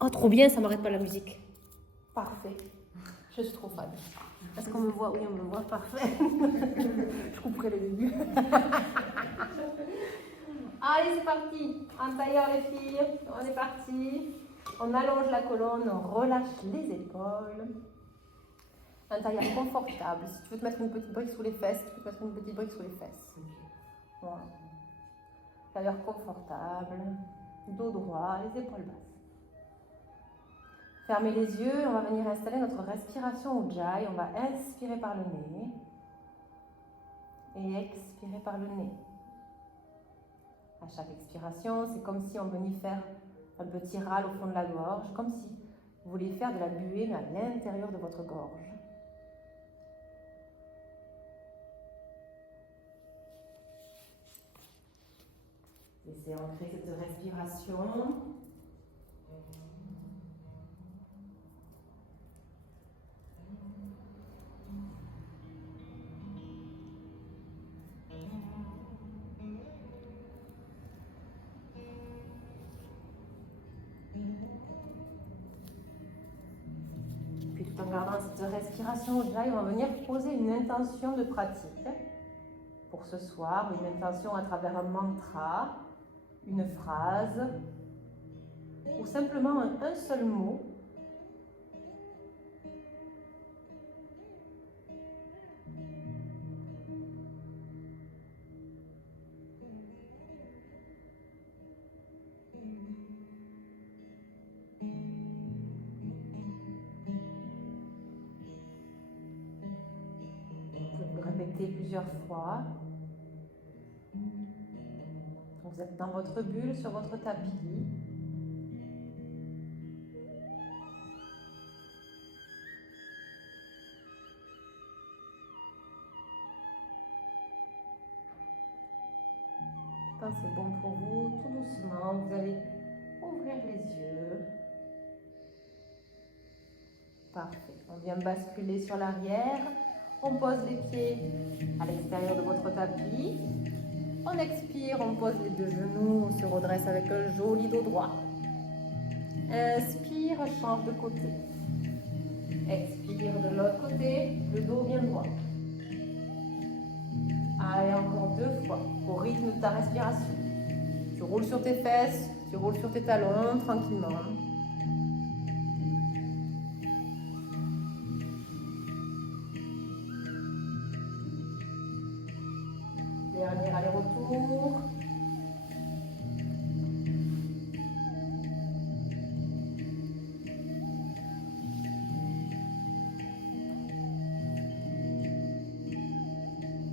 Oh, trop bien, ça m'arrête pas la musique. Parfait. Je suis trop fan. Est-ce qu'on me voit? Oui, on me voit. Parfait. Je couperai le début. Allez, c'est parti. En tailleur, les filles. On est parti. On allonge la colonne, on relâche les épaules. Un tailleur confortable. Si tu veux te mettre une petite brique sous les fesses, tu peux te mettre une petite brique sous les fesses. Voilà. Tailleur confortable. Dos droit, les épaules basses. Fermez les yeux, on va venir installer notre respiration Ujjayi. On va inspirer par le nez et expirer par le nez. À chaque expiration, c'est comme si on venait faire un petit râle au fond de la gorge, comme si vous vouliez faire de la buée mais à l'intérieur de votre gorge. Laissez ancrer cette respiration. Puis tout en gardant cette respiration Ujjayi, on va venir poser une intention de pratique pour ce soir, une intention à travers un mantra, une phrase ou simplement un seul mot. Répétez plusieurs fois. Vous êtes dans votre bulle, sur votre tapis. Quand c'est bon pour vous, tout doucement, vous allez ouvrir les yeux. Parfait. On vient basculer sur l'arrière. On pose les pieds à l'extérieur de votre tapis. On expire, on pose les deux genoux, on se redresse avec un joli dos droit. Inspire, change de côté. Expire de l'autre côté, le dos bien droit. Allez, encore 2 fois, au rythme de ta respiration. Tu roules sur tes fesses, tu roules sur tes talons, tranquillement. Dernier aller-retour.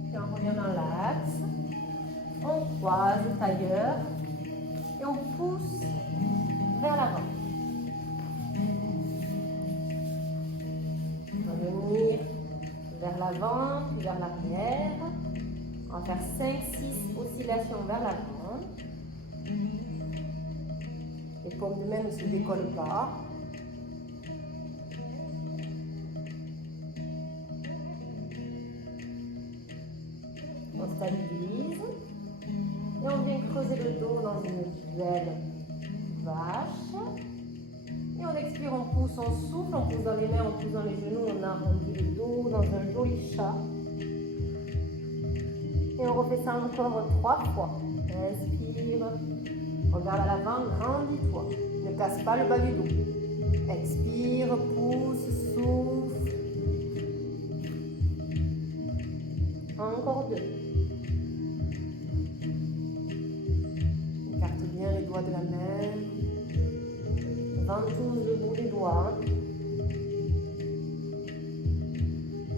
Puis on revient dans l'axe. On croise le tailleur et on pousse vers l'avant. On va venir vers l'avant, puis vers l'arrière. On va faire 5-6 oscillations vers l'avant. Les paumes de main ne se décollent pas. On stabilise. Et on vient creuser le dos dans une belle vache. Et on expire, on pousse, on souffle, on pousse dans les mains, on pousse dans les genoux, on arrondit le dos dans un joli chat. Et on refait ça encore 3 fois. Inspire, regarde à l'avant, grandis-toi. Ne casse pas le bas du dos. Expire, pousse, souffle. Encore 2. Écarte bien les doigts de la main. Ventouse le bout des doigts.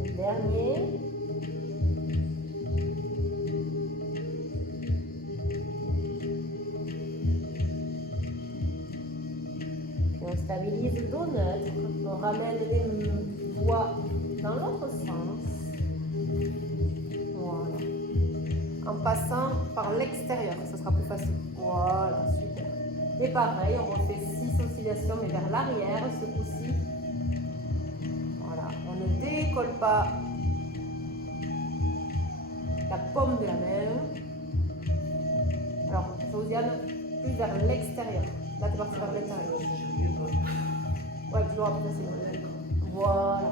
Le dernier. On stabilise le dos neutre, on ramène les doigts dans l'autre sens. Voilà. En passant par l'extérieur, ce sera plus facile. Voilà, super. Et pareil, on refait 6 oscillations, mais vers l'arrière, ce coup-ci. Voilà, on ne décolle pas la paume de la main. Alors, Josiane, plus vers l'extérieur. Là, tu vas vers l'intérieur. toujours à presser dans le ventre. Voilà.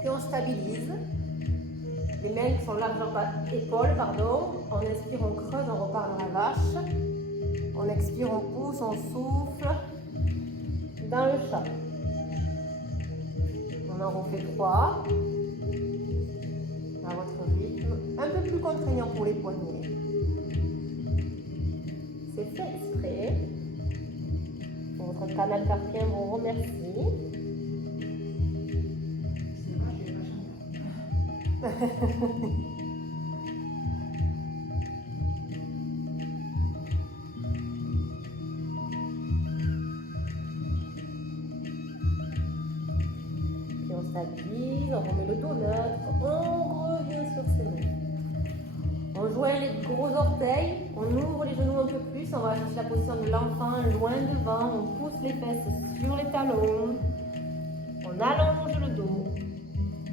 Puis on stabilise. Les mains qui sont largement épaules, pardon. On inspire, on creuse, on repart dans la vache. On expire, on pousse, on souffle. Dans le chat. On en refait 3. À votre rythme. Un peu plus contraignant pour les poignets. C'est fait exprès. Votre canal carpien vous remercie. Puis on stabilise, on remet le dos neutre, on revient sur ses mains. On joint les gros orteils, on ouvre les genoux un peu plus, on va chercher la position de l'enfant loin devant, on pousse les fesses sur les talons, on allonge le dos,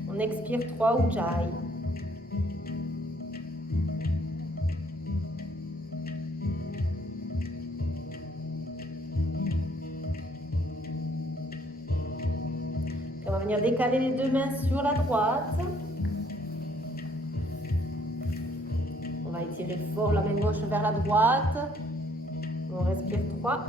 on expire 3 ujjayi. On va venir décaler les 2 mains sur la droite. On va étirer fort la main gauche vers la droite. On respire 3.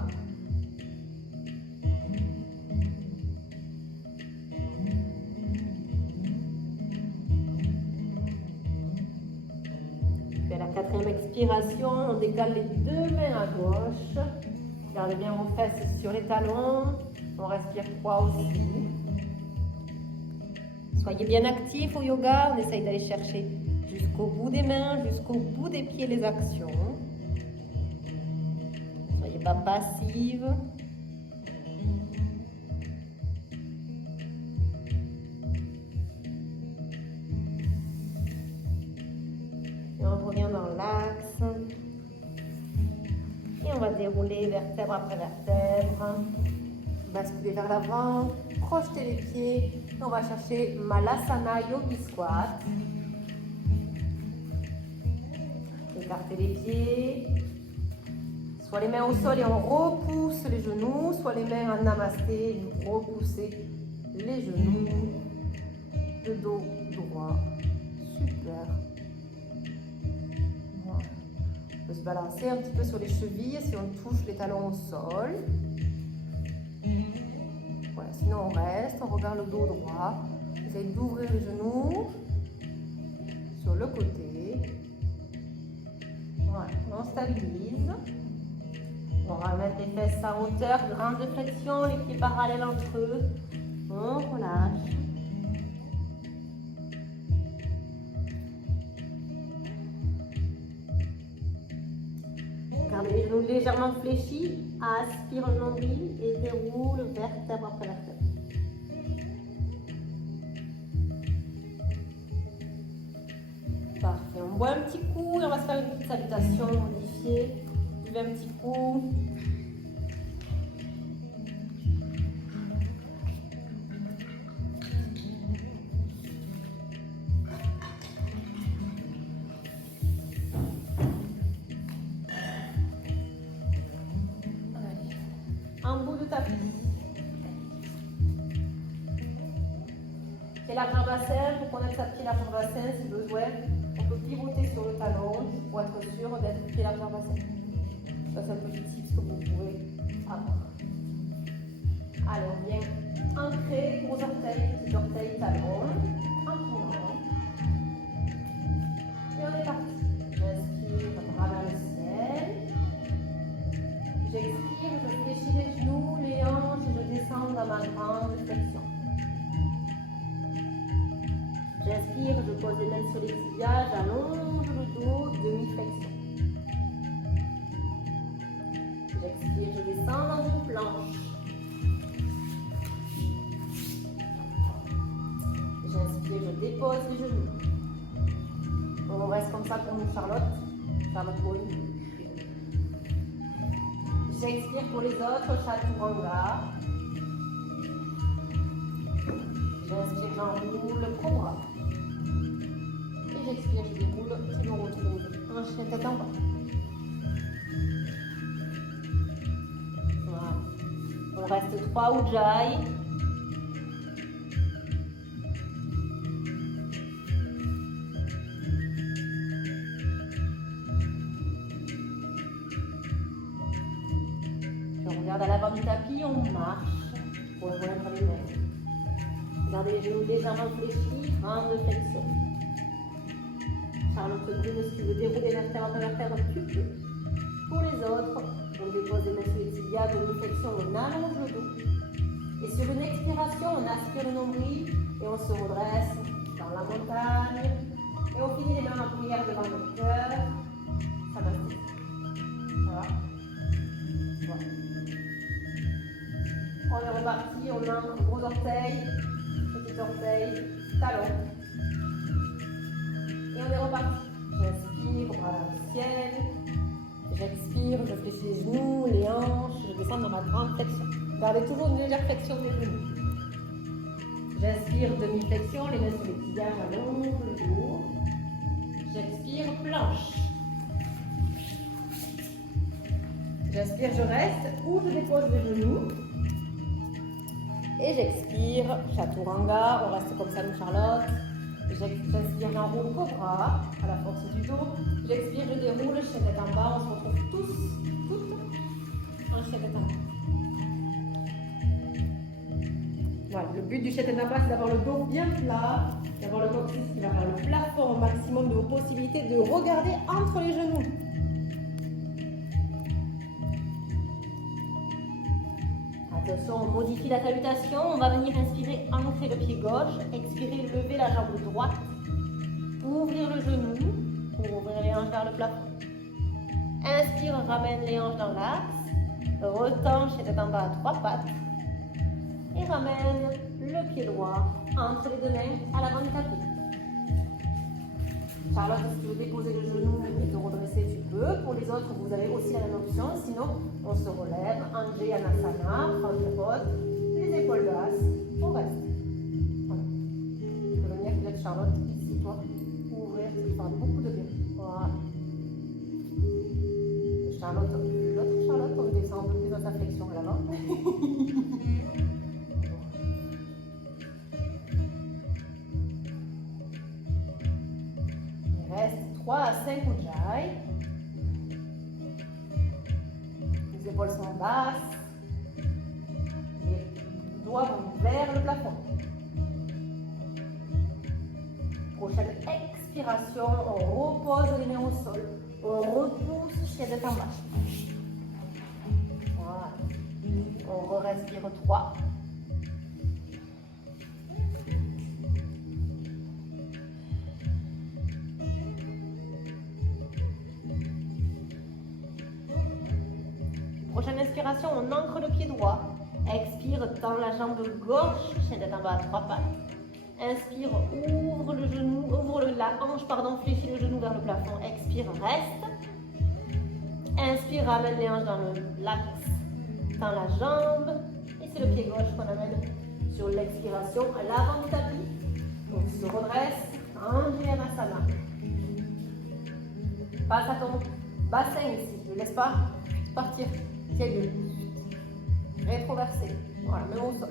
Puis à la 4e expiration, on décale les 2 mains à gauche. Gardez bien vos fesses sur les talons. On respire 3 aussi. Soyez bien actifs au yoga, on essaye d'aller chercher jusqu'au bout des mains, jusqu'au bout des pieds les actions. Ne soyez pas passives. Et on revient dans l'axe. Et on va dérouler vertèbre après vertèbre. Basculer vers l'avant, projeter les pieds. On va chercher Malasana Yogi Squat. Écartez les pieds. Soit les mains au sol et on repousse les genoux, soit les mains en namasté et vous repoussez les genoux. Le dos droit. Super. Voilà. On peut se balancer un petit peu sur les chevilles si on touche les talons au sol. Voilà, sinon on reste, on regarde le dos droit. Essayez d'ouvrir les genoux sur le côté. Voilà, on stabilise. On ramène les fesses en hauteur, grande flexion, les pieds parallèles entre eux. On relâche. Gardez les genoux légèrement fléchis. Aspire le nombril et déroule vertèbre après vertèbre. Parfait. On boit un petit coup et on va se faire une petite salutation modifiée. Buvez un petit coup. En bout de tapis. Pied large en bassin, pour connaître sa pied large en bassin si besoin. On peut pivoter sur le talon pour être sûr d'être pied large en bassin. Ça c'est un petit tip que vous pouvez avoir. Allez, on vient ancrer gros orteils, petits orteils, talons. Tranquillement. Et on est parti. J'inspire, bras vers le ciel. J'expire, je fléchis les genoux, les hanches et je descends dans ma grande flexion. J'inspire, je pose les mains sur les tibias, j'allonge le dos, demi-flexion. J'expire, je descends dans une planche. J'inspire, je dépose les genoux. On reste comme ça pour nous, Charlotte. Charlotte Boyle. J'expire pour les autres, Chaturanga. J'inspire, j'enroule, cobra. Et j'expire, je déroule, je me retrouve un chien tête en bas. Voilà. nous reste 3 Ujjayi. On regarde à l'avant du tapis, on marche pour joindre les mains. Gardez les genoux légèrement fléchis, grande flexion. Charlotte Brune, si tu veux dérouler vertèbre après vertèbre, tu peux. Pour les autres, on dépose les mains sur les tibias, demi-flexion, on allonge le dos. Et sur une expiration, on aspire le nombril et on se redresse dans la montagne. Et on finit les mains en prière devant le cœur. Ça va. Ça va. Voilà. On est reparti, on ancre gros orteil, petit orteil, talon. Et on est reparti. J'inspire, bras vers le ciel. J'expire, je fléchis les genoux, les hanches, je descends dans ma grande flexion. Gardez toujours une légère flexion des genoux. J'inspire, demi-flexion, les mains sur les tibias, j'allonge le dos. J'expire, planche. J'inspire, je reste ou je dépose les genoux. Et j'expire, chaturanga, on reste comme ça nous Charlotte. J'inspire, j'enroule cobra à la force du dos. J'expire, je déroule, chien tête en bas, on se retrouve toutes en chien tête en bas. Voilà, le but du chien tête en bas, c'est d'avoir le dos bien plat, d'avoir le coccyx qui va vers le plafond au maximum de vos possibilités, de regarder entre les genoux. Attention, on modifie la salutation, on va venir inspirer, ancrer le pied gauche, expirer, lever la jambe droite, ouvrir le genou pour ouvrir les hanches vers le plafond. Inspire, ramène les hanches dans l'axe, retends chez tête en bas à 3 pattes et ramène le pied droit entre les deux mains à l'avant du tapis. Charlotte, si tu veux déposer le genou et te redresser, tu peux. Pour les autres, vous avez aussi la même option. Sinon, on se relève, Anjaneyasana, ventre haute, les épaules basses, on reste. Voilà. Tu peux venir peut-être Charlotte, ici, toi, ouvrir, ça te fera beaucoup de bien. Voilà. Charlotte, l'autre Charlotte, on descend un peu plus dans sa flexion à l'avant. Reste 3 à 5 Ujjayi. Les épaules sont basses. Les doigts vont vers le plafond. Prochaine expiration, on repose les mains au sol. On repousse chien tête en bas. Voilà. On respire 3. Prochaine inspiration, on ancre le pied droit. Expire, tend la jambe gauche, chien tête en bas à 3 pattes. Inspire, ouvre le genou, la hanche, fléchit le genou vers le plafond. Expire, reste. Inspire, ramène les hanches dans l'axe, tend la jambe. Et c'est le pied gauche qu'on amène sur l'expiration à l'avant du tapis. Donc se redresse, Anjaneyasana. Passe à ton bassin ici, ne laisse pas partir. Pied deux. Rétroversé. Voilà, même au sol.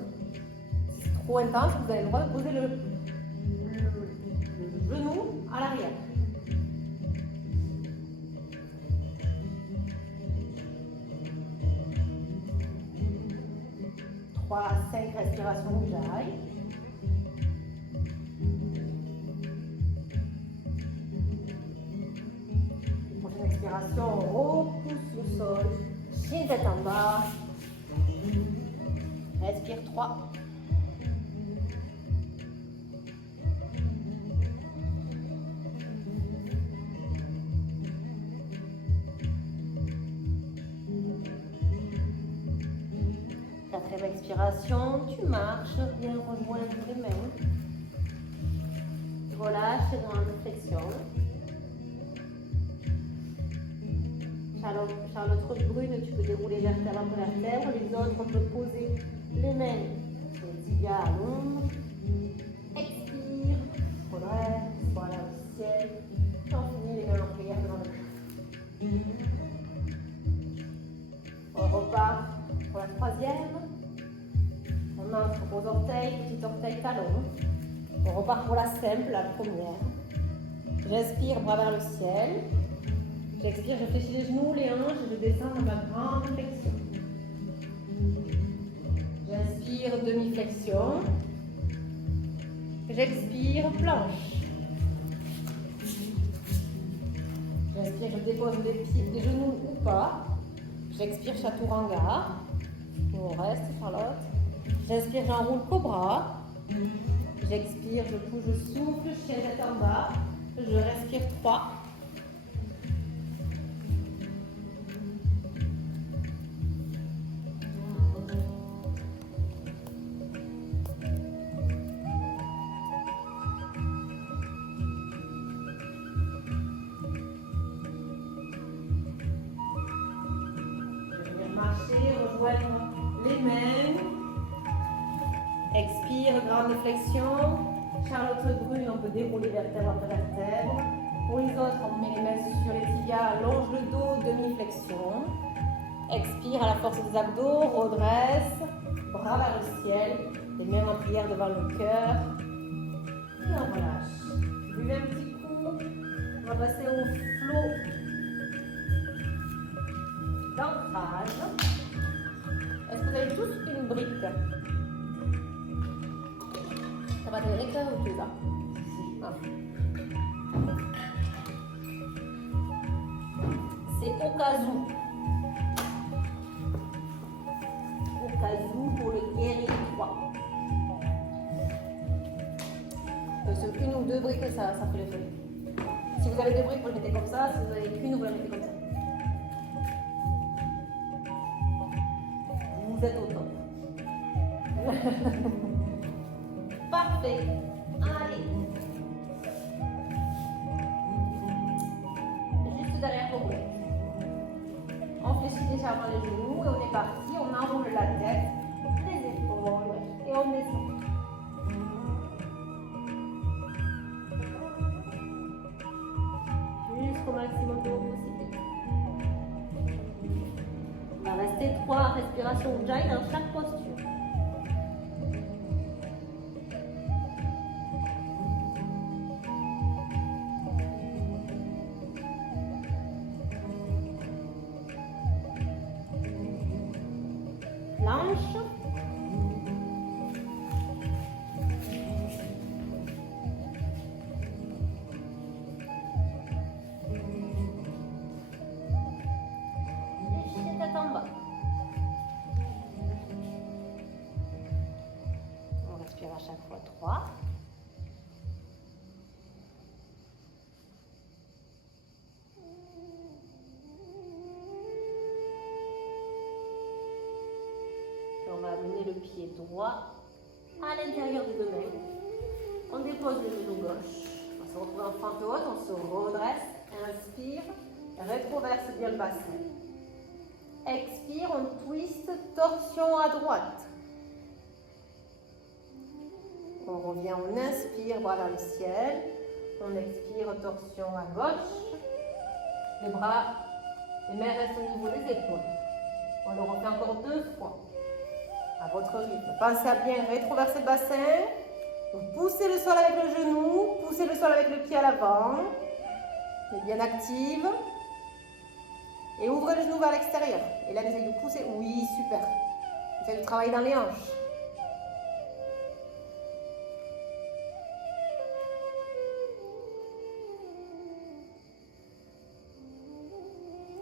Si c'est trop intense, vous avez le droit de poser le genou à l'arrière. Trois à 5 respirations Ujjayi. Prochaine expiration, on repousse le sol. Chien tête en bas. Respire 3. Quatrième expiration, tu marches, viens rejoindre les mains. Relâche et dans la flexion. Charlotte Brune, tu peux dérouler vertèbre après vertèbre. Les autres, on peut poser les mains sur les tibias à l'ombre. Expire, relâche, voilà au ciel. Et on finit les mains en prière devant le cœur. On repart pour la troisième. On entre aux orteils, petit orteil talon. On repart pour la simple, la première. J'inspire, bras vers le ciel. J'expire, je fléchis les genoux, les hanches, je descends dans ma grande flexion. J'inspire, demi-flexion. J'expire, planche. J'inspire, je dépose les pieds, les genoux ou pas. J'expire, chaturanga. Et on reste, Charlotte. J'inspire, j'enroule cobra. J'expire, je pousse, je souffle, chien tête en bas. Je respire 3. Les mains. Expire, grande flexion. Charlotte Brune, on peut dérouler vertèbre après vertèbre. Pour les autres, on met les mains sur les tibias, allonge le dos, demi-flexion. Expire à la force des abdos, redresse, bras vers le ciel, les mains en prière devant le cœur. Et on relâche. Buvez un petit coup. On va passer au flot d'ancrage. Est-ce que vous avez tous une brique? Ça va te l'éclair ou tu là? Ah. C'est au cas où. Au cas où pour le guérir 3. C'est une ou deux briques, ça fait l'effet. Si vous avez deux briques, vous le mettez comme ça. Si vous avez qu'une, vous la mettez comme ça. Vous êtes au top. Parfait. Allez. Juste derrière vos bras. On fléchit légèrement les genoux et on est parti. On enroule la tête, les épaules et on descend. Jusqu'au maximum de vos possibilités. On va rester 3 respirations Ujjayi dans chaque posture. Planche. En bas. On respire à chaque fois 3. Et on va amener le pied droit à l'intérieur des deux mains. On dépose le genou gauche. On se retrouve en fente haute, on se redresse, inspire, rétroverse bien le bassin. Expire, on twist, torsion à droite. On revient, on inspire, bras vers le ciel. On expire, torsion à gauche. Les bras, les mains restent au niveau des épaules. On le refait encore 2 fois. À votre rythme. Pensez à bien rétroverser le bassin. Vous poussez le sol avec le genou, poussez le sol avec le pied à l'avant. Mais bien active. Et ouvrez le genou vers l'extérieur. Et là, essayez de pousser. Oui, super. Essayez de travailler dans les hanches.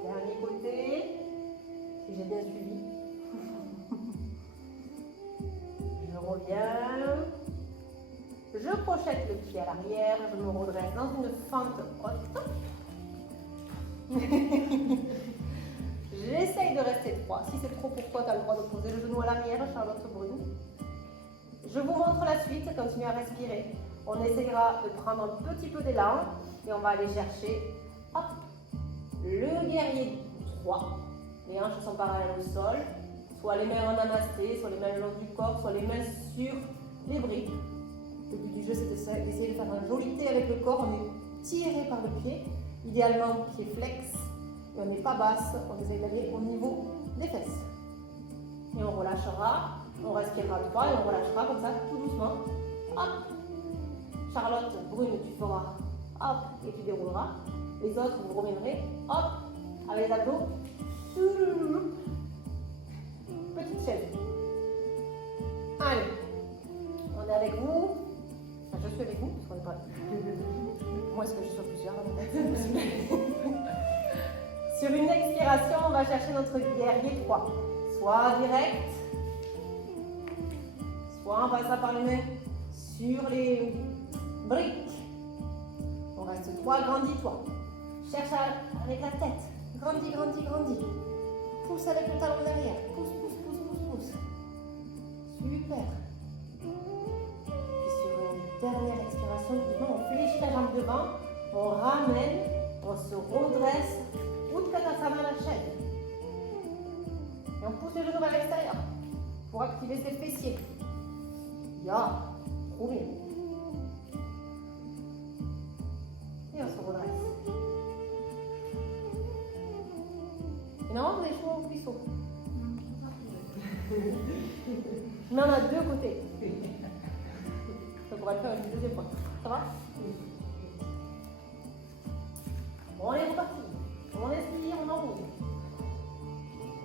Dernier côté. Si j'ai bien suivi. Je reviens. Je projette le pied à l'arrière. Je me redresse dans une fente haute. J'essaye de rester droit. Si c'est trop pour toi, tu as le droit de poser le genou à l'arrière, Charlotte Brune. Je vous montre la suite. Continuez à respirer. On essaiera de prendre un petit peu d'élan et on va aller chercher hop, le guerrier 3. Les hanches sont parallèles au sol. Soit les mains en namasté, soit les mains le long du corps, soit les mains sur les briques. Le but du jeu, c'est d'essayer de faire un joli thé avec le corps. On est tiré par le pied. Idéalement, pied flex. Et on n'est pas basse. On essaie d'aller au niveau des fesses. Et on relâchera On respirera 3 et on relâchera comme ça, tout doucement. Hop. Charlotte, Brune, tu feras hop et tu dérouleras. Les autres, vous reviendrez hop avec les abdos. Petite chaise. Allez, on est avec vous. Enfin, je suis avec vous, parce qu'on n'est pas. Moi, est-ce que je suis plusieurs dans ma tête? Sur une expiration, on va chercher notre guerrier 3. Soit direct, soit en passant par les mains sur les briques. On reste 3, grandis-toi. Cherche avec la tête. Grandis, grandis, grandis. Pousse avec le talon derrière. Pousse, pousse, pousse, pousse, pousse. Super. Puis sur une dernière expiration, doucement, on fléchit la jambe devant. On ramène, on se redresse. Utkatasana la chaise. Et on pousse le genou vers l'extérieur pour activer ses fessiers. Ya, trop bien. Et on se redresse. Et non, vous avez chaud au cuisseau. Mais on a 2 côtés. Donc on va le faire une deuxième fois. Ça va? Bon, on est reparti. On inspire, on enroule.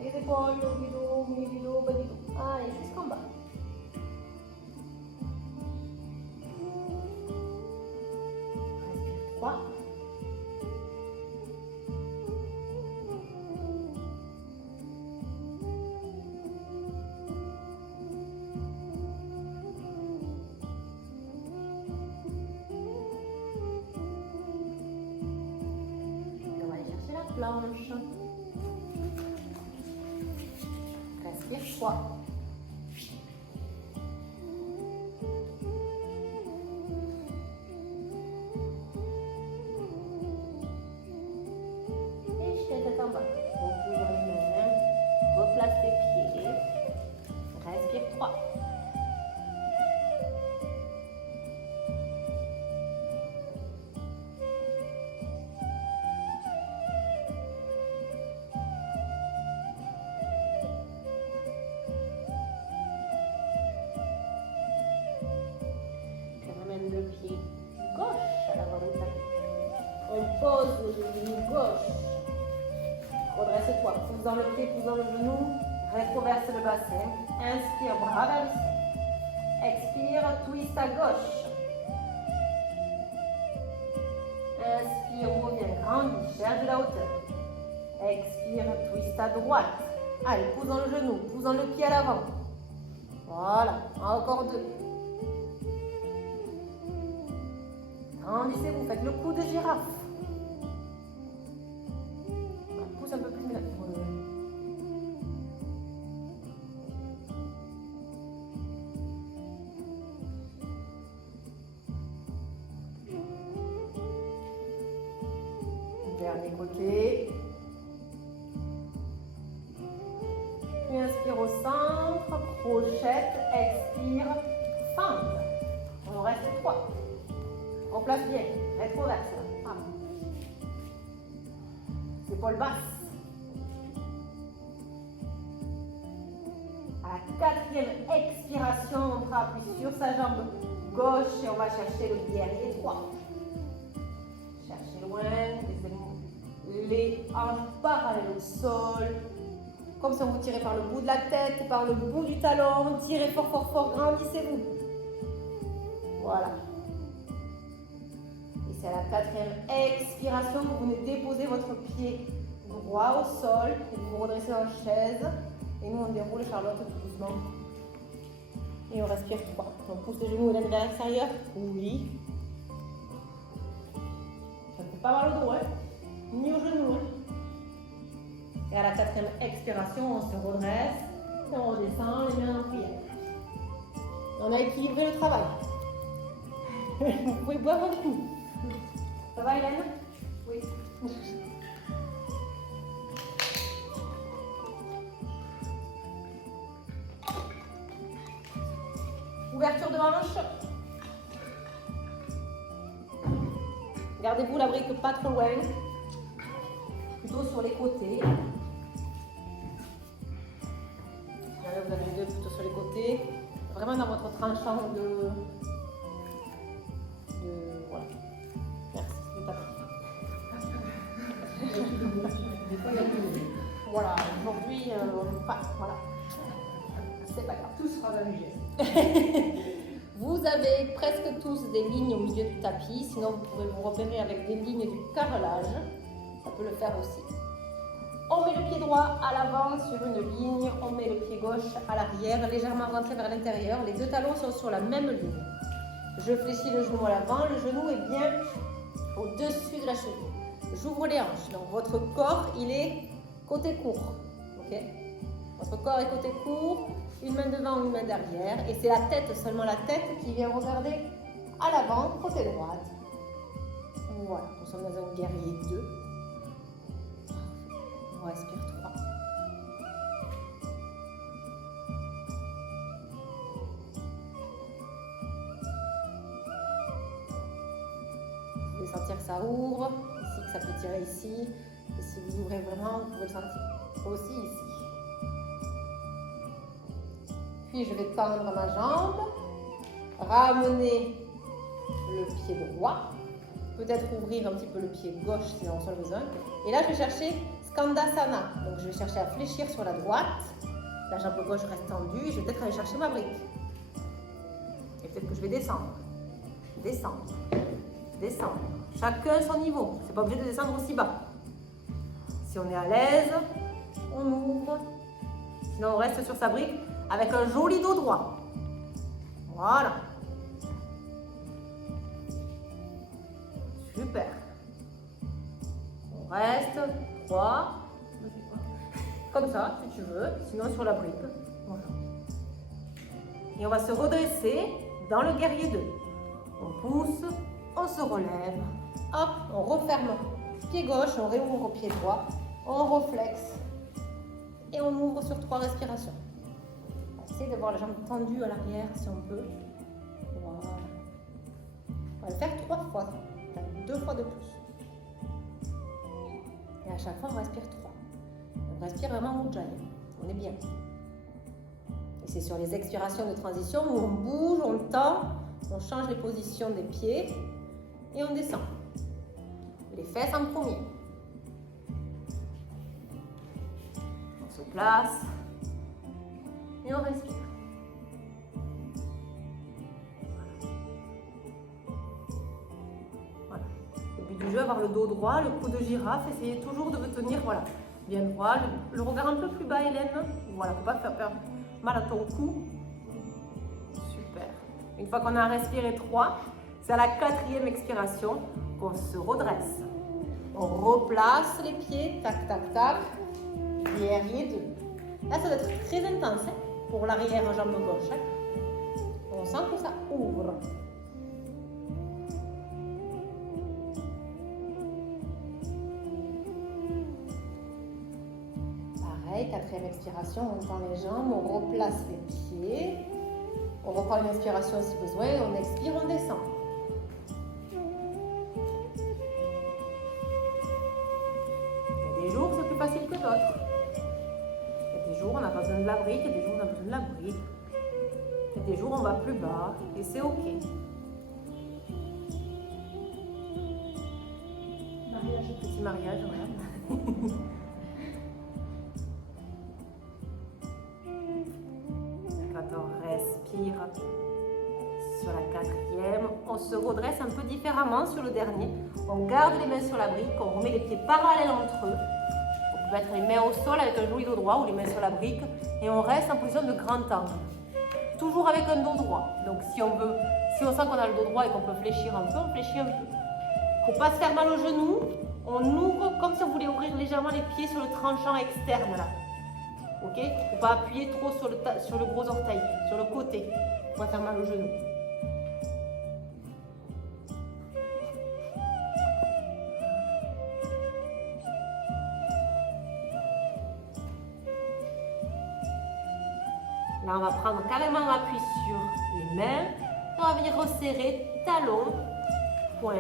Les épaules, le dos, milieu du dos, bas du dos. Allez, jusqu'en bas. Respire 3. Planche. Respire 3. Et je tête en bas. Repose dans les mains. Replace les pieds. Respire 3. Le pied gauche à l'avant du tapis. On pose le genou gauche. Redresse-toi. Pousse dans le pied, pousse dans le genou. Rétroverse le bassin. Inspire, bras vers le ciel. Expire, twist à gauche. Inspire, reviens, grandis, cherche de la hauteur. Expire, twist à droite. Allez, pousse dans le genou, pousse dans le pied à l'avant. Voilà, encore 2. Grandissez-vous, faites le coup de girafe. Pousse un peu plus, mais dernier côté. Puis inspire au centre, crochette, expire, fente. On reste 3. On place bien, rétroverse. Ah. Épaules basses. À la 4e expiration, on fera appui sur sa jambe gauche et on va chercher le guerrier 3. Cherchez loin, les hanches parallèles au sol. Comme si on vous tirait par le bout de la tête, par le bout du talon. Tirez fort, fort, fort, grandissez-vous. Voilà. C'est à la 4e expiration que vous venez déposer votre pied droit au sol et vous vous redressez en chaise. Et nous, on déroule Charlotte tout doucement. Et on respire 3. On pousse les genoux et les mains vers l'extérieur. Oui. Ça ne fait pas mal au dos, hein? Ni aux genoux. Hein? Et à la 4e expiration, on se redresse et on redescend les mains en prière. On a équilibré le travail. Vous pouvez boire un coup. Ça va, Hélène? Oui. Ouverture de hanche. Gardez-vous la brique pas trop loin. Plutôt sur les côtés. Là, vous avez les deux plutôt sur les côtés. vraiment dans votre tranchant de voilà. Merci, de tapis. Voilà, aujourd'hui, voilà. C'est pas grave. Tout sera amusé. Vous avez presque tous des lignes au milieu du tapis, sinon vous pouvez vous repérer avec des lignes du carrelage. Ça peut le faire aussi. On met le pied droit à l'avant sur une ligne, on met le pied gauche à l'arrière, légèrement rentré vers l'intérieur. Les deux talons sont sur la même ligne. Je fléchis le genou à l'avant, le genou est bien au-dessus de la cheville. J'ouvre les hanches, donc votre corps, il est côté court. Ok? Votre corps est côté court, une main devant, une main derrière, et c'est la tête, seulement la tête qui vient regarder à l'avant, côté droite. Voilà, nous sommes dans un guerrier 2. On respire 3. Vous pouvez sentir que ça ouvre, ici que ça peut tirer ici, et si vous ouvrez vraiment, vous pouvez le sentir aussi ici. Puis je vais tendre ma jambe, ramener le pied droit, peut-être ouvrir un petit peu le pied gauche si on en a besoin. Et là, je vais chercher Skandasana. Donc, je vais chercher à fléchir sur la droite. La jambe gauche reste tendue. Et je vais peut-être aller chercher ma brique. Et peut-être que je vais descendre. Descendre. Descendre. Chacun son niveau. C'est pas obligé de descendre aussi bas. Si on est à l'aise, on ouvre. Sinon, on reste sur sa brique avec un joli dos droit. Voilà. Super. On reste 3. Comme ça, si tu veux. Sinon, sur la brique. Voilà. Et on va se redresser dans le guerrier 2. On pousse, on se relève. Hop, on referme. Pied gauche, on réouvre au pied droit. On reflexe. Et on ouvre sur 3 respirations. Essayez d'avoir la jambe tendue à l'arrière si on peut. Voilà. On va le faire 3 fois. 2 fois de plus. Et à chaque fois, on respire 3. On respire vraiment Ujjayi. On est bien. Et c'est sur les expirations de transition où on bouge, on tend, on change les positions des pieds et on descend. Les fesses en premier. On se place et on respire. Du jeu, avoir le dos droit, le cou de girafe, essayez toujours de vous tenir, voilà, bien droit, le regard un peu plus bas, Hélène, voilà, pour pas faire mal à ton cou. Super. Une fois qu'on a respiré 3, c'est à la 4e expiration qu'on se redresse. On replace les pieds, tac, tac, tac, guerrier 2. Là, ça va être très intense hein, pour l'arrière jambe gauche. Hein. On sent que ça ouvre. Pareil, 4e expiration, on tend les jambes, on replace les pieds. On reprend une inspiration si besoin, on expire, on descend. Il y a des jours, c'est plus facile que d'autres. Il y a des jours, on n'a pas besoin de la brique, il y a des jours, on a besoin de la brique. Il y a des jours, on va plus bas, et c'est OK. Mariage, petit mariage, voilà. On respire sur la 4e, on se redresse un peu différemment sur le dernier, on garde les mains sur la brique, on remet les pieds parallèles entre eux, on peut mettre les mains au sol avec un joli dos droit ou les mains sur la brique et on reste en position de grand angle, toujours avec un dos droit. Donc si on sent qu'on a le dos droit et qu'on peut fléchir un peu, on fléchit un peu. Pour pas se faire mal aux genoux, on ouvre comme si on voulait ouvrir légèrement les pieds sur le tranchant externe là. Ok, il ne faut pas appuyer trop sur le gros orteil, sur le côté, pour pas faire mal au genou. Là, on va prendre carrément appui sur les mains. On va venir resserrer talon, pointe,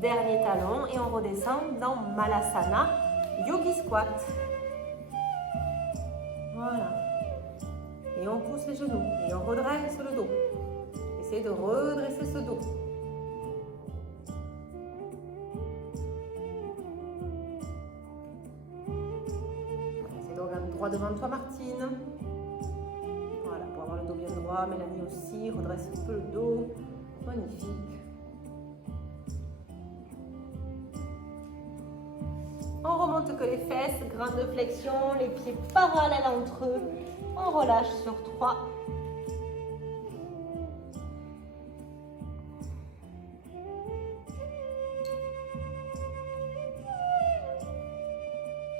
dernier talon et on redescend dans Malasana. Yogi squat. Voilà. Et on pousse les genoux. Et on redresse le dos. Essayez de redresser ce dos. Essayez de regarder droit devant toi, Martine. Voilà, pour avoir le dos bien droit. Mélanie aussi, redresse un peu le dos. Magnifique. On remonte que les fesses, grande flexion, les pieds parallèles entre eux. On relâche sur 3.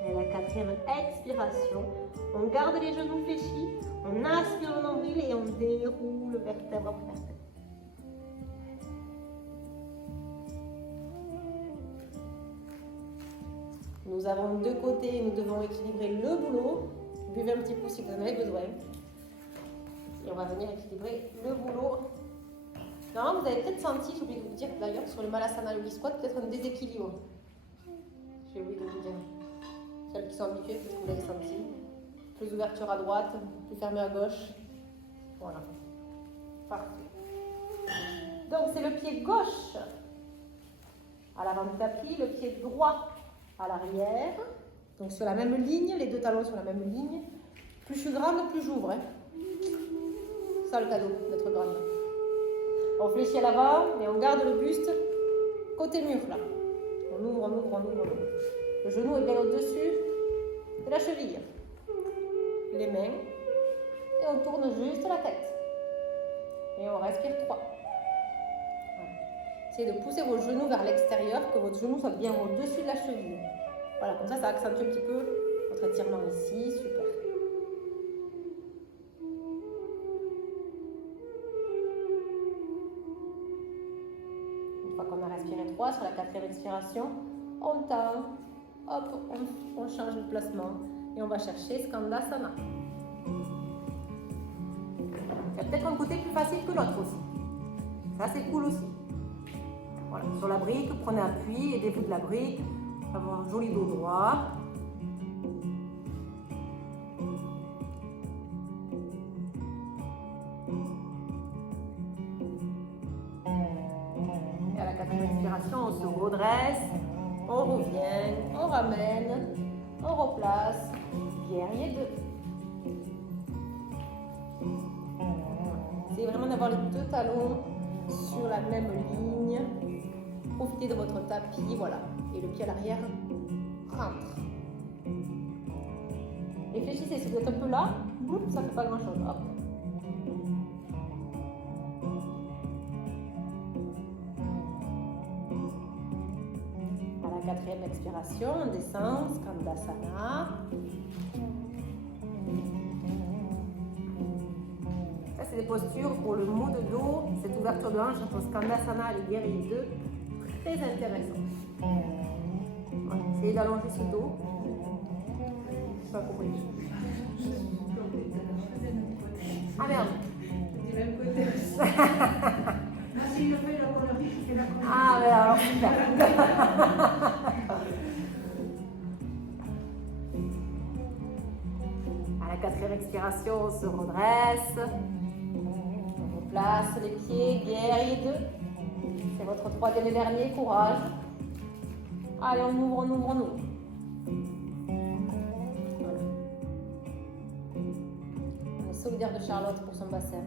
Et la 4e expiration, on garde les genoux fléchis, on aspire le nombril et on déroule vertèbre après vertèbre. Nous avons 2 côtés, nous devons équilibrer le boulot. Buvez un petit coup si vous en avez besoin. Et on va venir équilibrer le boulot. Non, vous avez peut-être senti, j'ai oublié de vous dire d'ailleurs, sur le Malasana Yogi Squat, peut-être un déséquilibre. J'ai oublié de vous dire. Celles qui sont habituées, peut-être que vous l'avez senti. Plus d'ouverture à droite, plus fermé à gauche. Voilà. Parfait. Donc c'est le pied gauche à l'avant du tapis, le pied droit à l'arrière. Donc sur la même ligne, les 2 talons sur la même ligne. Plus je suis grande, plus j'ouvre. Hein. Ça le cadeau d'être grande. On fléchit à l'avant et on garde le buste côté mur là. On ouvre, on ouvre, on ouvre, on ouvre. Le genou est bien au-dessus de la cheville. Les mains. Et on tourne juste la tête. Et on respire 3. Voilà. Essayez de pousser vos genoux vers l'extérieur, que votre genou soit bien au-dessus de la cheville. Voilà, comme ça accentue un petit peu votre étirement ici. Super. Une fois qu'on a respiré 3, sur la 4e expiration, on tend, hop, on change de placement et on va chercher Skandasana. Il y a peut-être un côté plus facile que l'autre aussi. Ça, c'est cool aussi. Voilà, sur la brique, prenez appui, aidez-vous de la brique. Avoir un joli dos droit. Et à la 4e expiration, on se redresse, on revient, on ramène, on replace. Guerrier 2. Essayez vraiment d'avoir les 2 talons sur la même ligne. Profitez de votre tapis, voilà. Et le pied à l'arrière rentre. Réfléchissez, si vous êtes un peu là, ça ne fait pas grand chose. Hop. À la 4e expiration, on descend, Skandasana. Ça, c'est des postures pour le mot de dos, cette ouverture de hanche entre Skandasana et le guerrier 2. Très intéressant. Voilà, essayez d'allonger ce dos. Je pas compris. Ah merde. Du même côté. Ah si je fais la colorie, je fais la colorie. Ah mais alors super. À la 4e expiration, on se redresse. On replace les pieds, guerrier 2. C'est votre 3e et dernier, courage. Allez, on ouvre, on ouvre, on ouvre. Voilà. On est solidaire de Charlotte pour son bassin.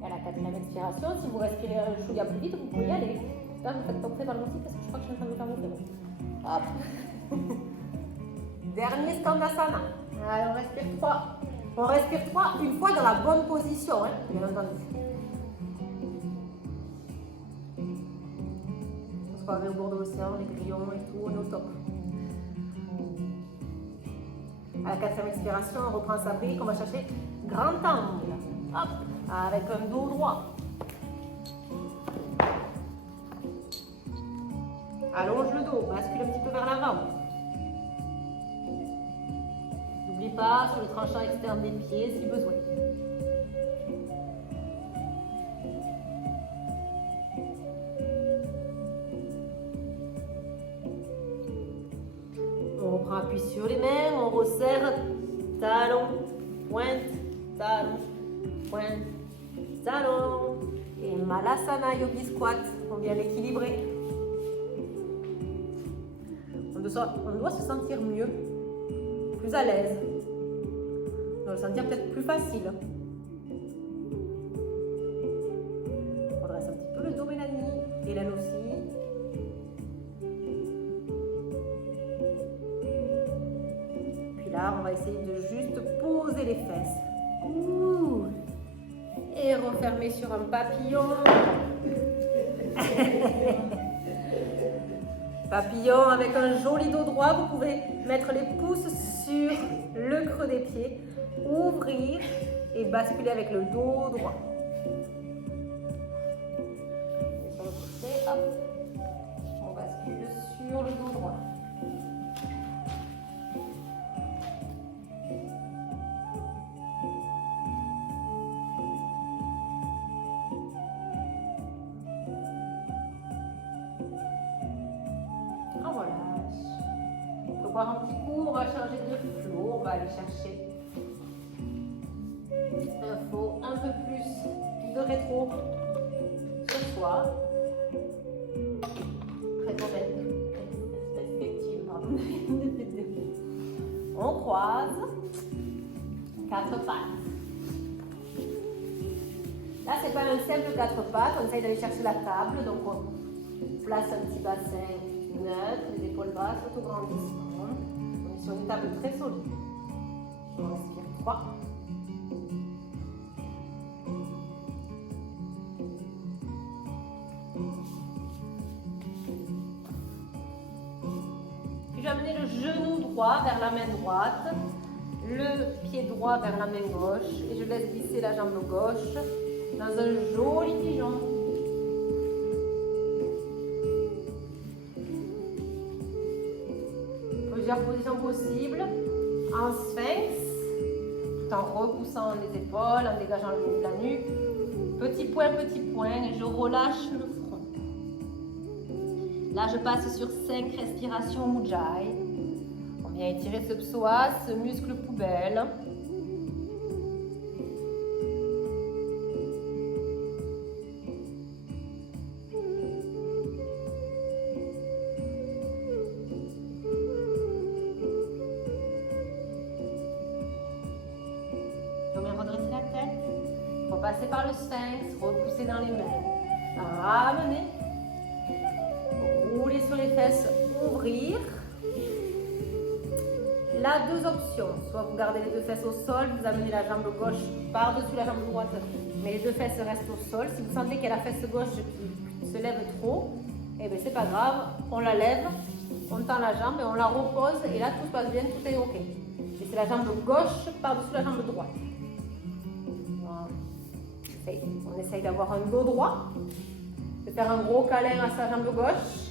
Et à la 4e expiration, si vous respirez un chouïa plus vite, vous pouvez y aller. Là, vous faites pas très mal aussi parce que je crois que je suis en train de me faire moufler. Hop. Dernier Skandasana. Allez, on respire 3. On respire 3 une fois dans la bonne position, hein, bien entendu. On se croirait au bord de l'océan, les grillons et tout, on est au top. À la 4e expiration, on reprend sa brique, on va chercher grand angle. Hop, avec un dos droit. Allonge le dos, bascule un petit peu vers l'avant. N'oublie pas sur le tranchant externe des pieds si besoin. prend appui sur les mains, on resserre, talon, pointe, talon, pointe, talon. Et Malasana Yogi Squat, on vient l'équilibrer. On doit se sentir mieux, plus à l'aise. On doit le sentir peut-être plus facile. On redresse un petit peu le dos, Mélanie. Hélène aussi. Puis là, on va essayer de juste poser les fesses. Ouh. Et refermer sur un papillon. Papillon avec un joli dos droit. Vous pouvez mettre les pouces sur le creux des pieds. Ouvrir et basculer avec le dos droit. Et sur le côté, hop, on bascule sur le dos droit. On relâche. On peut boire un petit coup, on va changer de flot, on va aller chercher un flot un peu plus de rétro sur soi. Rétrospective, pardon. On croise, 4 pattes. Là, c'est pas un simple 4 pattes, on essaye d'aller chercher la table, donc on place un petit bassin neutre, les épaules basses, autograndissement. On est sur une table très solide. On respire 3. Puis je vais amener le genou droit vers la main droite, le pied droit vers la main gauche et je laisse glisser la jambe gauche dans un joli pigeon. Plusieurs positions possibles. En sphinx, tout en repoussant les épaules, en dégageant le haut de la nuque. Petit point, et je relâche le front. Là, je passe sur 5 respirations Ujjayi. On vient étirer ce psoas, ce muscle poubelle. Passer par le sphinx, repousser dans les mains, ramener, rouler sur les fesses, ouvrir. Là, 2 options. Soit vous gardez les 2 fesses au sol, vous amenez la jambe gauche par-dessus la jambe droite, mais les 2 fesses restent au sol. Si vous sentez qu'il y a la fesse gauche qui se lève trop, eh bien c'est pas grave, on la lève, on tend la jambe et on la repose et là tout se passe bien, tout est ok. Et c'est la jambe gauche par-dessus la jambe droite. On essaye d'avoir un dos droit, de faire un gros câlin à sa jambe gauche.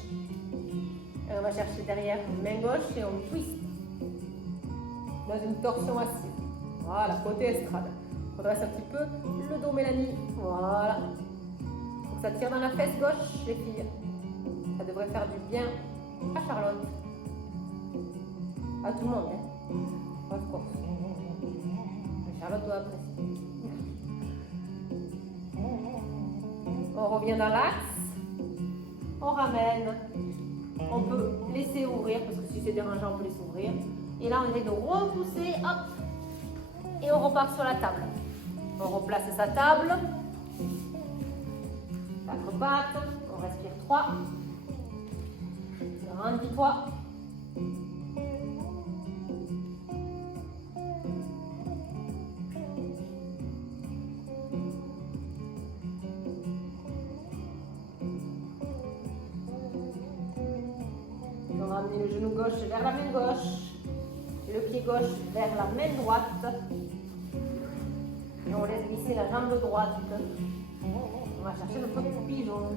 Et on va chercher derrière une main gauche et on twist dans une torsion assise. Voilà, côté estrade. On redresse un petit peu le dos, Mélanie. Voilà. Faut que ça tire dans la fesse gauche, les filles. Ça devrait faire du bien à Charlotte. À tout le monde, hein. Of course. Charlotte doit apprécier. On revient dans l'axe, on ramène, on peut laisser ouvrir, parce que si c'est dérangeant, on peut laisser ouvrir. Et là, on essaie de repousser, hop, et on repart sur la table. On replace sa table, 4 pattes, on respire 3, grandis-toi. On va amener le genou gauche vers la main gauche, le pied gauche vers la main droite. Et on laisse glisser la jambe droite. On va chercher notre pigeon.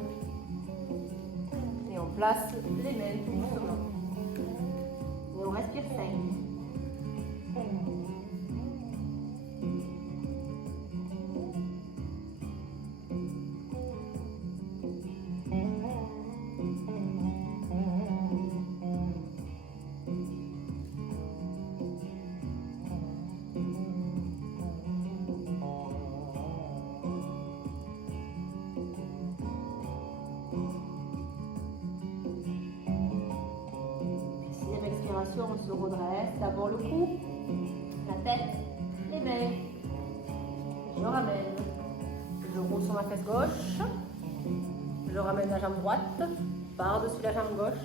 Et on place les mains tout doucement. Et on respire 5. respiration, on se redresse. D'abord le cou, la tête, les mains. Je ramène. Je roule sur ma fesse gauche. Je ramène la jambe droite par-dessus la jambe gauche.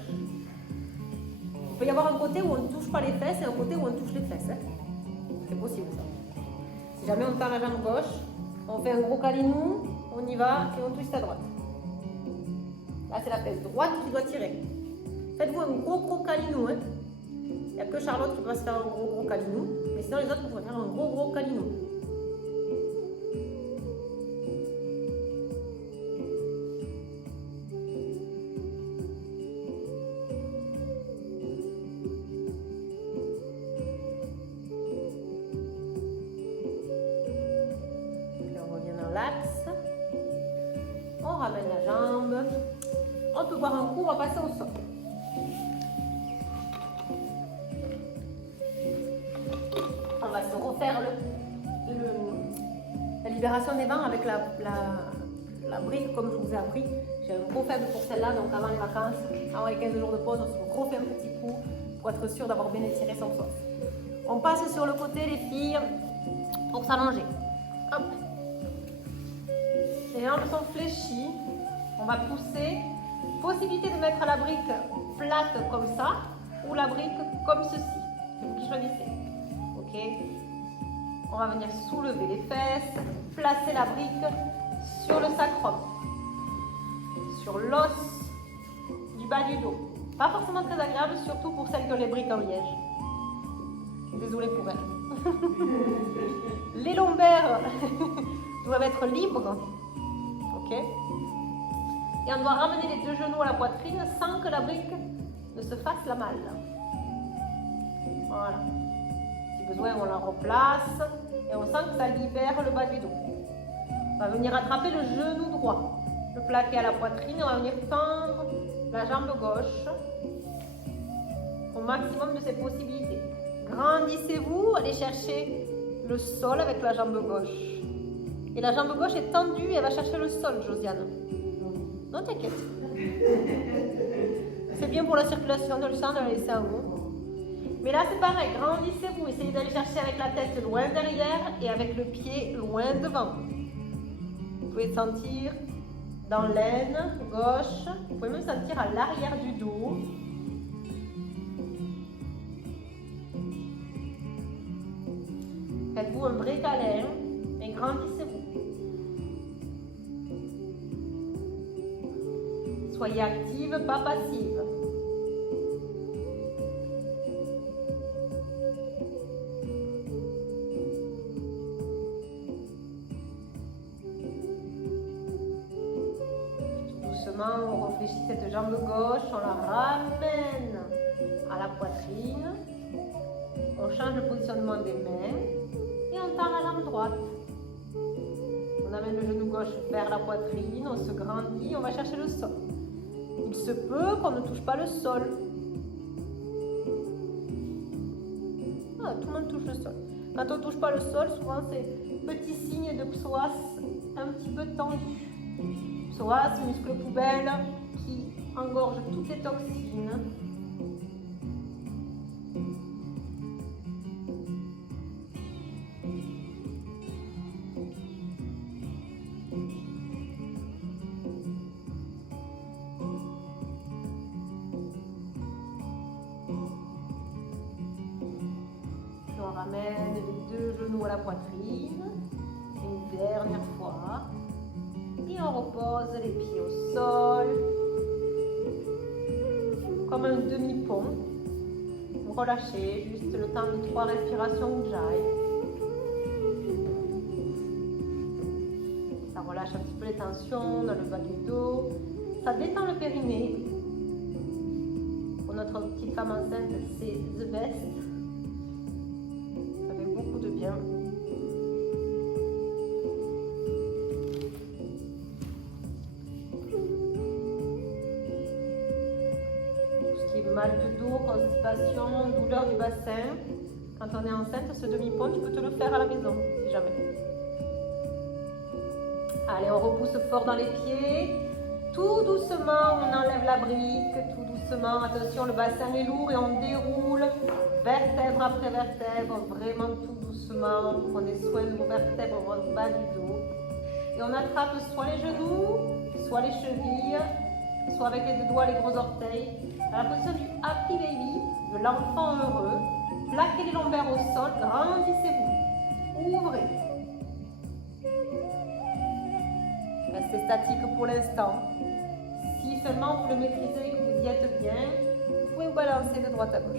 Il peut y avoir un côté où on ne touche pas les fesses et un côté où on touche les fesses. Hein. C'est possible ça. Si jamais on tend la jambe gauche, on fait un gros câlinou, on y va et on twiste à droite. Là, c'est la fesse droite qui doit tirer. Faites-vous un gros câlinou. Hein. Il n'y a que Charlotte qui peut se faire un gros câlinou. Mais sinon, les autres, vous pouvez faire un gros câlinou. On ramène la jambe. On peut boire un coup, on va passer au sol. On va se refaire la libération des vents avec la brique comme je vous ai appris. J'ai un gros faible pour celle-là, donc avant les vacances, avant les 15 jours de pause, on se refait un petit coup pour être sûr d'avoir bien étiré son soif. On passe sur le côté, les filles, pour s'allonger. Hop. Les jambes sont fléchies, on va pousser. Possibilité de mettre la brique plate comme ça ou la brique comme ceci. C'est vous qui choisissez. Ok. On va venir soulever les fesses, placer la brique sur le sacrum, sur l'os du bas du dos. Pas forcément très agréable, surtout pour celles qui ont les briques en liège. Désolée pour elles. Les lombaires doivent être libres. Ok. Et on doit ramener les deux genoux à la poitrine sans que la brique ne se fasse la malle. Voilà. Si besoin, on la replace et on sent que ça libère le bas du dos. On va venir attraper le genou droit, le plaquer à la poitrine et on va venir tendre la jambe gauche au maximum de ses possibilités. Grandissez-vous, allez chercher le sol avec la jambe gauche. Et la jambe gauche est tendue et elle va chercher le sol, Josiane. Non, t'inquiète. C'est bien pour la circulation de le sang de la laisser en haut. Mais là, c'est pareil. Grandissez-vous. Essayez d'aller chercher avec la tête loin derrière et avec le pied loin devant. Vous pouvez sentir dans l'aine gauche. Vous pouvez même sentir à l'arrière du dos. Faites-vous un vrai câlin et grandissez-vous. Soyez active, pas passive. Doucement, on réfléchit cette jambe gauche, on la ramène à la poitrine. On change le positionnement des mains et on tend la jambe droite. On amène le genou gauche vers la poitrine, on se grandit, on va chercher le sol. Il se peut qu'on ne touche pas le sol. Ah, tout le monde touche le sol. Quand on ne touche pas le sol, souvent c'est petit signe de psoas un petit peu tendu. Psoas, muscle poubelle qui engorge toutes les toxines. On ramène les deux genoux à la poitrine, une dernière fois, et on repose les pieds au sol, comme un demi-pont. Vous relâchez juste le temps de 3 respirations Ujjayi. Ça relâche un petit peu les tensions dans le bas du dos, ça détend le périnée. Pour notre petite femme enceinte, c'est the best. Beaucoup de bien. Tout ce qui est mal de dos, constipation, douleur du bassin, quand on est enceinte, ce demi-pont, tu peux te le faire à la maison, si jamais. Allez, on repousse fort dans les pieds. Tout doucement, on enlève la brique, tout doucement. Attention, le bassin est lourd et on déroule vertèbre après vertèbre, vraiment tout doucement. Prenez soin de vos vertèbres, votre bas du dos. Et on attrape soit les genoux, soit les chevilles, soit avec les deux doigts, les gros orteils. Dans la position du Happy Baby, de l'enfant heureux. Plaquez les lombaires au sol, grandissez-vous. Ouvrez. Restez statique pour l'instant. Si seulement vous le maîtrisez et que vous y êtes bien, vous pouvez vous balancer de droite à gauche.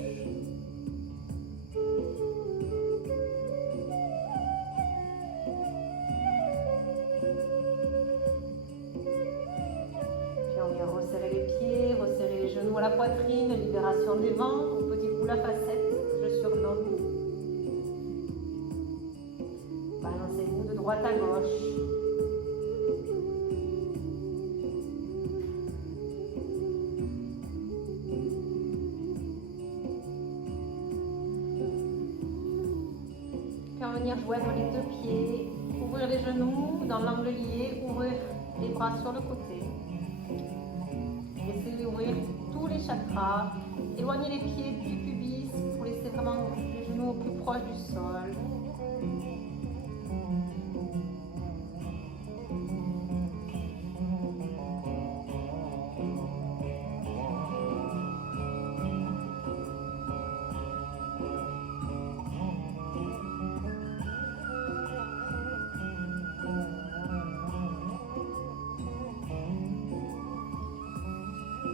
Puis on vient resserrer les pieds, resserrer les genoux à la poitrine, libération des ventres, petit boule à facettes, je surnomme. Balancez-vous de droite à gauche. Venir joindre les deux pieds, ouvrir les genoux dans l'angle lié, ouvrir les bras sur le côté. Essayez d'ouvrir tous les chakras, éloignez les pieds du pubis pour laisser vraiment les genoux au plus proche du sol.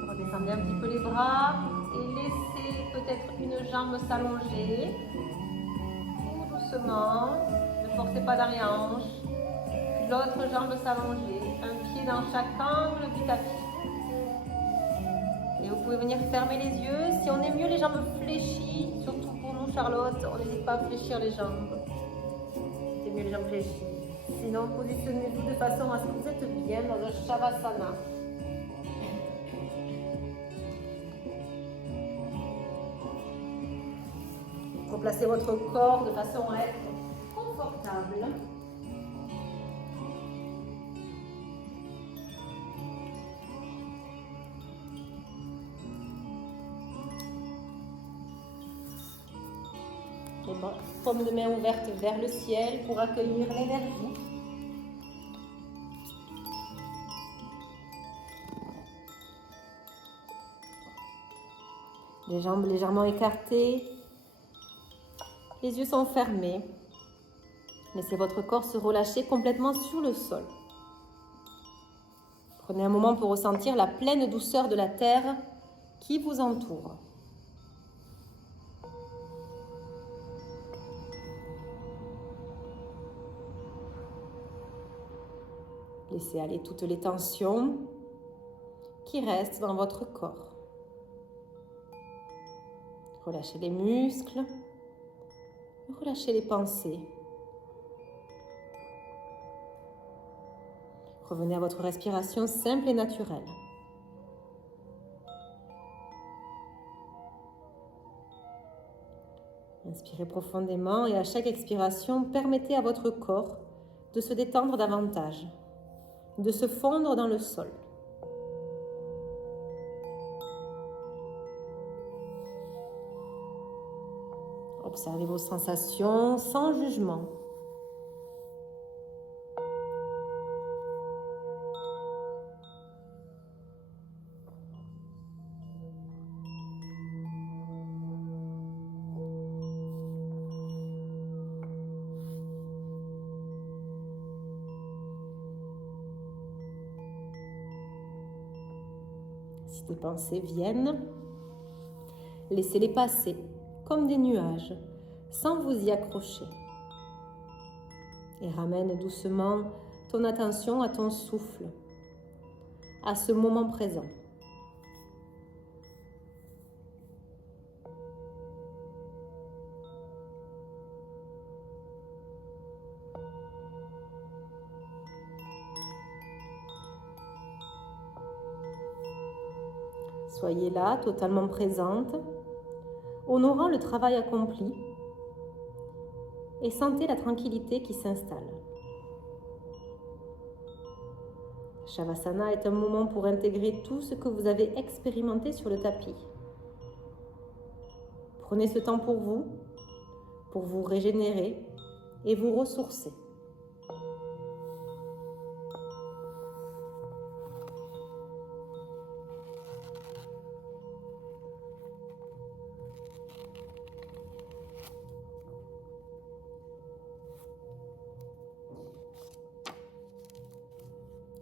Redescendez un petit peu les bras et laissez peut-être une jambe s'allonger. Tout doucement, ne forcez pas dans les hanches. Puis l'autre jambe s'allonger, un pied dans chaque angle du tapis. Et vous pouvez venir fermer les yeux. Si on est mieux les jambes fléchies, surtout pour nous Charlotte, on n'hésite pas à fléchir les jambes. C'est mieux les jambes fléchies. Sinon, positionnez-vous de façon à ce que vous êtes bien dans un Shavasana. Replacez votre corps de façon à être confortable. Et bon, paume de main ouverte vers le ciel pour accueillir l'énergie. Les jambes légèrement écartées. Les yeux sont fermés. Laissez votre corps se relâcher complètement sur le sol. Prenez un moment pour ressentir la pleine douceur de la terre qui vous entoure. Laissez aller toutes les tensions qui restent dans votre corps. Relâchez les muscles. Relâchez les pensées. Revenez à votre respiration simple et naturelle. Inspirez profondément et à chaque expiration, permettez à votre corps de se détendre davantage, de se fondre dans le sol. Observez vos sensations sans jugement. Si des pensées viennent, laissez-les passer comme des nuages, sans vous y accrocher. Et ramène doucement ton attention à ton souffle, à ce moment présent. Soyez là, totalement présente, honorant le travail accompli et sentez la tranquillité qui s'installe. Shavasana est un moment pour intégrer tout ce que vous avez expérimenté sur le tapis. Prenez ce temps pour vous régénérer et vous ressourcer.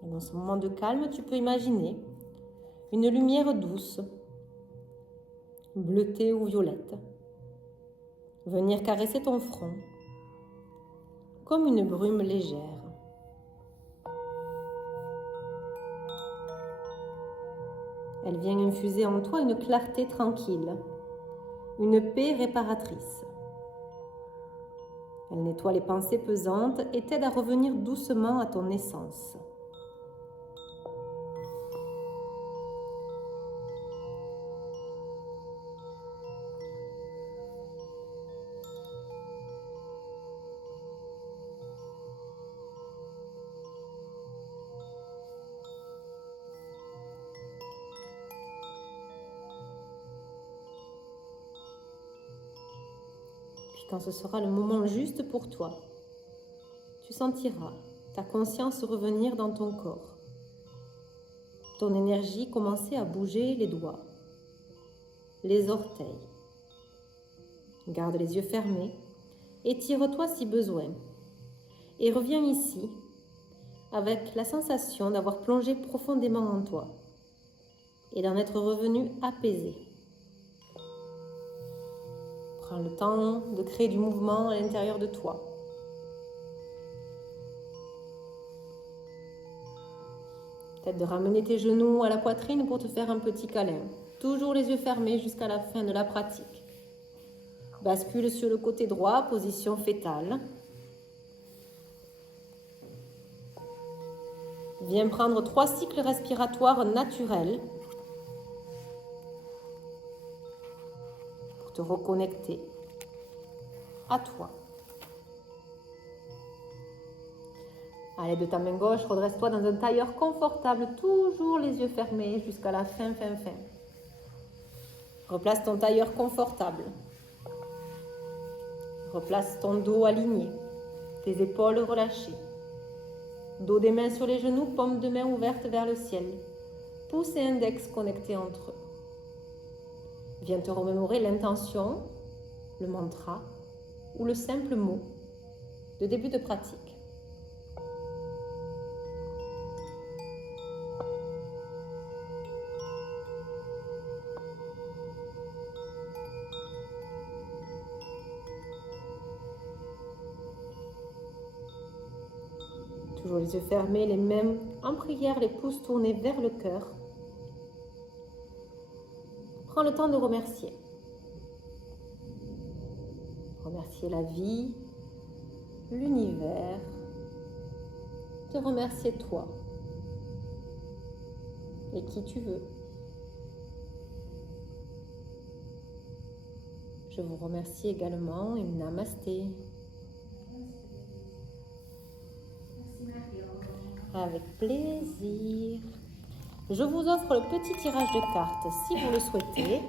Et dans ce moment de calme, tu peux imaginer une lumière douce, bleutée ou violette, venir caresser ton front comme une brume légère. Elle vient infuser en toi une clarté tranquille, une paix réparatrice. Elle nettoie les pensées pesantes et t'aide à revenir doucement à ton essence. Quand ce sera le moment juste pour toi, tu sentiras ta conscience revenir dans ton corps. Ton énergie commencer à bouger les doigts, les orteils. Garde les yeux fermés, étire-toi si besoin et reviens ici avec la sensation d'avoir plongé profondément en toi et d'en être revenu apaisé. Prends le temps de créer du mouvement à l'intérieur de toi. Peut-être de ramener tes genoux à la poitrine pour te faire un petit câlin. Toujours les yeux fermés jusqu'à la fin de la pratique. Bascule sur le côté droit, position fétale. Viens prendre 3 cycles respiratoires naturels. Te reconnecter à toi. À l'aide de ta main gauche, redresse-toi dans un tailleur confortable, toujours les yeux fermés jusqu'à la fin. Replace ton tailleur confortable. Replace ton dos aligné, tes épaules relâchées. Dos des mains sur les genoux, paumes de main ouvertes vers le ciel. Pouce et index connectés entre eux. Viens te remémorer l'intention, le mantra ou le simple mot de début de pratique. Toujours les yeux fermés, les mains en prière, les pouces tournés vers le cœur. Prends le temps de remercier. Remercier la vie, l'univers, te remercier toi et qui tu veux. Je vous remercie également et namasté. Avec plaisir. Je vous offre le petit tirage de cartes si vous le souhaitez.